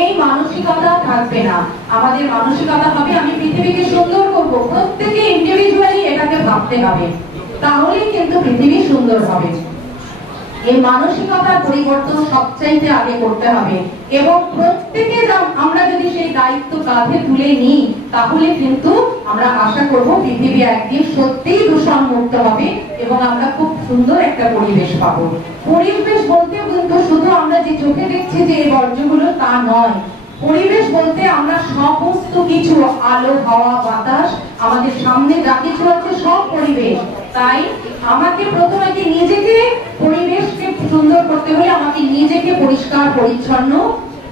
এই মানসিকতা থাকবে না। আমাদের মানসিকতা হবে আমি পৃথিবীকে সুন্দর করব। প্রত্যেকে ইন্ডিভিজুয়ালি এটাকে ভাবতে হবে, তাহলেই কিন্তু পৃথিবী সুন্দর হবে। এই মানসিকতার পরিবর্তন সবচাইতে আগে করতে হবে এবং প্রত্যেকে আমরা যদি সেই দায়িত্ব কাঁধে তুলে নিই তাহলে কিন্তু আমরা আশা করব পৃথিবী একদিন সত্যিই দূষণ মুক্ত হবে এবং আমরা খুব সুন্দর একটা পরিবেশ পাবো। পরিবেশ বলতে কিন্তু শুধু আমরা যে চোখে দেখছি যে এই বর্জ্যগুলো তা নয়। পরিবেশ বলতে আমরা সমস্ত কিছু, আলো, হাওয়া, বাতাস, আমাদের সামনে যা কিছু আছে সব পরিবেশ। তাই আমাকে প্রথমে নিজেকে পরিবেশকে সুন্দর করতে হলে আমাকে নিজেকে পরিষ্কার পরিচ্ছন্ন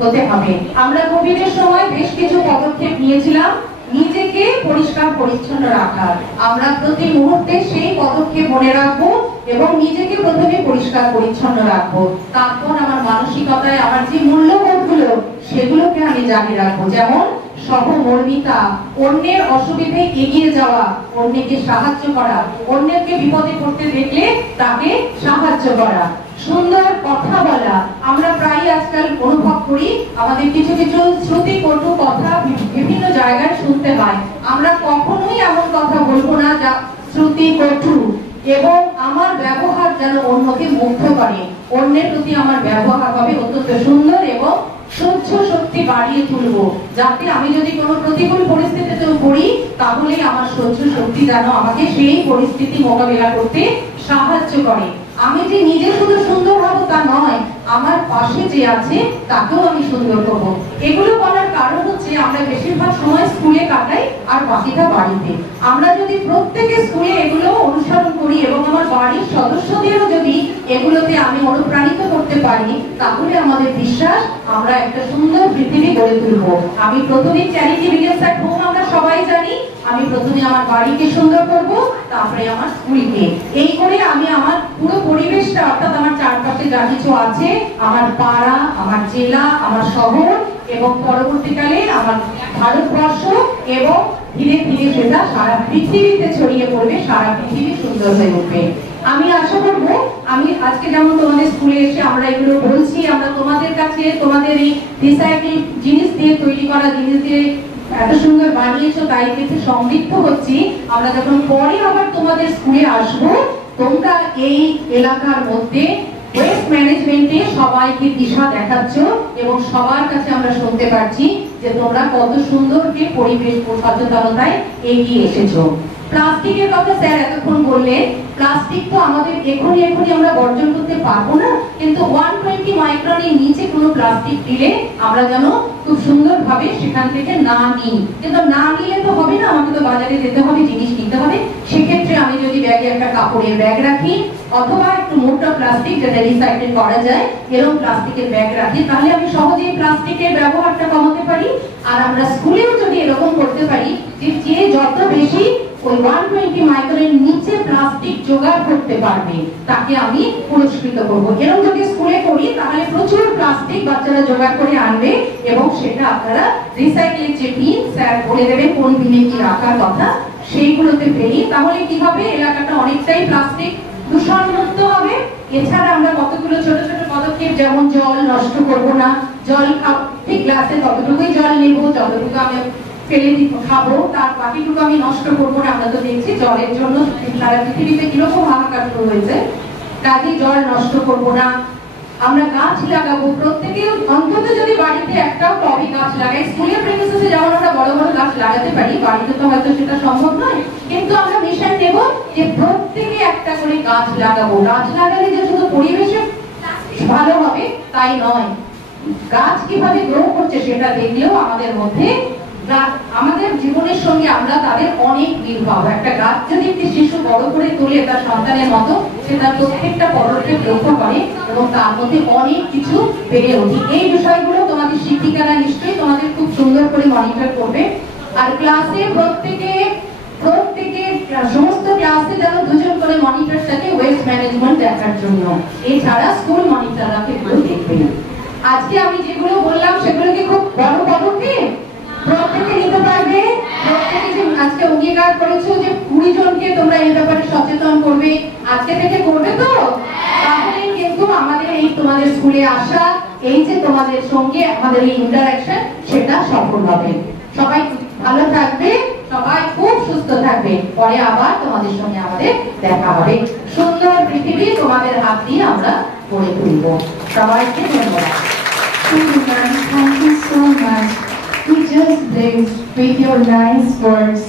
হতে হবে। আমরা কোভিডের সময় বেশ কিছু পদক্ষেপ নিয়েছিলাম নিজেকে পরিষ্কার পরিচ্ছন্ন রাখার। আমরা প্রতি মুহূর্তে সেই পদক্ষেপ মনে রাখবো এবং নিজেকে প্রথমে পরিষ্কার পরিচ্ছন্ন রাখবো। তারপর আমার মানসিকতায় আমার যে মূল্যবোধগুলো সেগুলোকে আমি জানিয়ে রাখবো, যেমন সহমর্মিতা, অন্যের অসুবিধায় এগিয়ে যাওয়া, অন্যকে সাহায্য করা, অন্যকে বিপদে পড়তে দেখলে তাকে সাহায্য করা, সুন্দর কথা বলা। আমরা প্রায় আজকাল অনুভব করি আমাদের কিছু কিছু শ্রুতি কটু কথা বিভিন্ন জায়গায় শুনতে হয়। আমরা কখনোই এমন কথা বলবো না যা শ্রুতি কটু, এবং আমার ব্যবহার যেন অন্যকে মুগ্ধ করে। অন্যের প্রতি আমার ব্যবহার হবে অত্যন্ত সুন্দর এবং সহ্য শক্তি বাড়িয়ে তুলবো, যাতে আমি যদি কোনো প্রতিকূল পরিস্থিতিতে পড়ি তাহলে আমার সহ্য শক্তি যেন আমাকে সেই পরিস্থিতি মোকাবিলা করতে সাহায্য করে। আমি যে নিজে শুধু সুন্দর হব তা নয়, আমার পাশে যে আছে তাকেও আমি সুন্দর করব। এগুলো বলার কারণ হচ্ছে আমরা বেশিরভাগ সময় স্কুলে কাটাই আর বাকিটা বাড়িতে। আমরা যদি প্রত্যেকে স্কুলে এগুলো অনুসরণ করি এবং আমার বাড়ির সদস্যদেরও যদি এগুলোতে আমি অনুপ্রাণিত করতে পারি তাহলে আমাদের বিশ্বাস আমরা একটা সুন্দর পৃথিবী গড়ে তুলব। আমি প্রথমে চ্যারিটি ভিলেজ অ্যাট হোম আমরা সবাই জানি, আমি প্রথমে আমার বাড়িকে সুন্দর করব, তারপরে আমার স্কুলকে। এই করে আমি আমার পুরো পরিবেশটা, অর্থাৎ আমার চারপাশে যা কিছু আছে, আমার পাড়া, আমার জেলা, আমার শহর এবং পরবর্তীকালে আমার ভারতবর্ষ এবং ধীরে ধীরে সেটা সারা পৃথিবীতে ছড়িয়ে পড়বে, সারা পৃথিবী সুন্দর হয়ে উঠবে। আমি আশা করব আমি আজকে যেমন তোমাদের স্কুলে এসে আমরা এগুলো বলছি, আমরা তোমাদের কাছে তোমাদের এই রিসাইকেল জিনিস দিয়ে তৈরি করা জিনিস দিয়ে এত সুন্দর বানিয়েছো তাই দেখে সমৃদ্ধ হচ্ছি। আমরা যখন পরে আবার তোমাদের স্কুলে আসবো, তোমরা এই এলাকার মধ্যে ওয়েস্ট ম্যানেজমেন্টে সবাইকে দিশা দেখাচ্ছ এবং সবার কাছে আমরা শুনতে পাচ্ছি যে তোমরা কত সুন্দর যে পরিবেশ সচেতনতায় এগিয়ে এসেছো। প্লাস্টিকের কথা স্যার এতক্ষণ বললেন, প্লাস্টিক তো আমাদের এখনই আমরা বর্জন করতে পারবো না, কিন্তু 120 মাইক্রনের নিচে কোনো প্লাস্টিক দিলে আমরা যেন খুব সুন্দরভাবে সেখান থেকে না নিই। কিন্তু না নিলে তো হবে না, আমাকে তো বাজারে যেতে হবে, জিনিস কিনতে হবে। সেক্ষেত্রে আমি যদি ব্যাগে একটা কাপড়ের ব্যাগ রাখি অথবা একটু মোটা প্লাস্টিক যেটা রিসাইকেল করা যায় এরকম প্লাস্টিকের ব্যাগ রাখি, তাহলে আমি সহজেই প্লাস্টিকের ব্যবহারটা কমাতে পারি। আর আমরা স্কুলেও যদি এরকম করতে পারি যে যত বেশি ওই 120 মাইক্রনের নিচে প্লাস্টিক জোগাড় করতে পারবে তাকে আমি পুরস্কৃত করব। এরকম যদি স্কুলে করি তাহলে প্রচুর প্লাস্টিক বাচ্চারা জোগাড় করে আনবে এবং সেটা আপনারা রিসাইকেলের যে বিন স্যার বলে দেবে কোন বিনে কি রাখার কথা, সেইগুলোতে ফেলি। তাহলে কি হবে, এলাকাটা অনেকটাই প্লাস্টিক দূষণ মুক্ত হবে। এছাড়া আমরা কতগুলো ছোট ছোট পদক্ষেপ, যেমন জল নষ্ট করব না, জল ঠিক গ্লাসে ততটুকুই জল নেব যতটুকু আমি ফেলে খাবো, তার বাকিটুকু আমি নষ্ট করবো না। আমরা তো দেখছি জলের জন্য সারা পৃথিবীতে কিরকম হাহাকার শুরু হয়েছে, কাজে জল নষ্ট করবো না। আমরা গাছ লাগাবো, প্রত্যেকে অন্তত যদি বাড়িতে একটাও টবে গাছ লাগাই। স্কুলের প্রেমিসেসে যেমন আমরা বড় বড় গাছ লাগাতে পারি, বাড়িতে তো হয়তো সেটা সম্ভব নয়, কিন্তু আমরা মিশন নেব যে প্রত্যেকে একটা করে গাছ লাগাবো। গাছ লাগালে যে শুধু পরিবেশে ভালো হবে তাই নয়, গাছ কিভাবে গ্রো করছে সেটা দেখলেও আমাদের মধ্যে আমাদের জীবনের সঙ্গে আমরা তাদের অনেক মিল পাবো। একটা গাছ যদি একটি শিশু বড় করে তোলে তার সন্তানের মতো, সে তার প্রত্যেকটা পদক্ষেপ লক্ষ্য করে এবং তার মধ্যে অনেক কিছু বেড়ে ওঠে। এই বিষয়গুলো তোমাদের শিক্ষিকারা নিশ্চয়ই তোমাদের খুব সুন্দর করে মনিটর করবে। আর ক্লাসে প্রত্যেকে সমস্ত ক্লাসে যেন দুজন করে মনিটর থাকে ওয়েস্ট ম্যানেজমেন্ট দেখার জন্য। এছাড়া স্কুল মনিটররা এগুলো দেখবে। আজকে আমি যেগুলো বললাম সেগুলো কি খুব বড় পদক্ষেপ? প্রত্যেকে নিতে পারবে? আজকে অঙ্গীকার করেছো যে 20 জনকে তোমরা এই ব্যাপারে সচেতন করবে, আজকে থেকে করবে তো? তাহলে কিন্তু আমাদের এই তোমাদের স্কুলে আসা, এই যে তোমাদের সঙ্গে আমাদের এই ইন্টারঅ্যাকশন, সেটা সফল হবে। সবাই ভালো থাকবে, সবাই খুব সুস্থ থাকবে। পরে আবার তোমাদের সঙ্গে আমাদের দেখা হবে। সুন্দর পৃথিবী তোমাদের হাত দিয়ে আমরা গড়ে তুলব। সবাইকে ধন্যবাদ। Thank you so much. You just blessed with your nice words.